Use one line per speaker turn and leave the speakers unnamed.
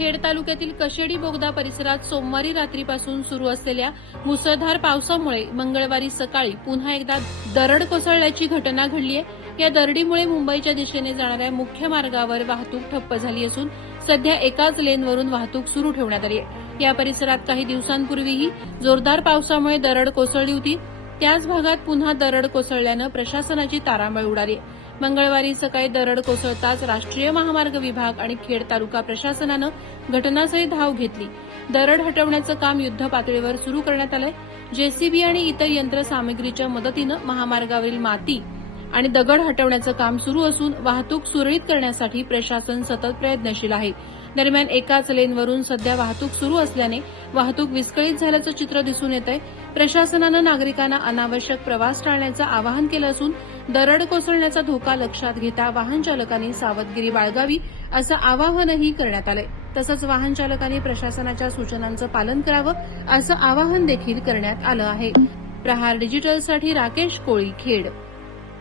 खेड तालुक्यातील कशेडी बोगदा परिसरात सोमवारी रात्रीपासून सुरू असलेल्या मुसळधार पावसामुळे मंगळवारी सकाळी पुन्हा एकदा दरड कोसळल्याची घटना घडली आहे. या दरडीमुळे मुंबईच्या दिशेने जाणाऱ्या मुख्य मार्गावर वाहतूक ठप्प झाली असून सध्या एकाच लेनवरून वाहतूक सुरू ठेवण्यात आली आहे. या परिसरात काही दिवसांपूर्वीही जोरदार पावसामुळे दरड कोसळली होती. त्याच भागात पुन्हा दरड कोसळल्यानं प्रशासनाची तारांबळ उडाली आहे. मंगळवारी सकाळी दरड कोसळताच राष्ट्रीय महामार्ग विभाग आणि खेड तालुका प्रशासनानं घटनास्थळी धाव घेतली. दरड हटवण्याचं काम युद्ध पातळीवर सुरू करण्यात आलंय. जेसीबी आणि इतर यंत्रसामग्रीच्या मदतीनं महामार्गावरील माती आणि दगड हटवण्याचं काम सुरू असून वाहतूक सुरळीत करण्यासाठी प्रशासन सतत प्रयत्नशील आहे. दरम्यान एकाच लेनवरून सध्या वाहतूक सुरू असल्याने वाहतूक विस्कळीत झाल्याचं चित्र दिसून येत आहे प्रशासनानं नागरिकांना अनावश्यक प्रवास टाळण्याचं आवाहन केलं असून दरड कोसळण्याचा धोका लक्षात घेता वाहन चालकांनी सावधगिरी बाळगावी असं आवाहनही करण्यात आलंय. तसंच वाहन चालकांनी प्रशासनाच्या सूचनांचं पालन करावं असं आवाहन देखील करण्यात आलं आहे. प्रहार डिजिटलसाठी राकेश कोळी खेड.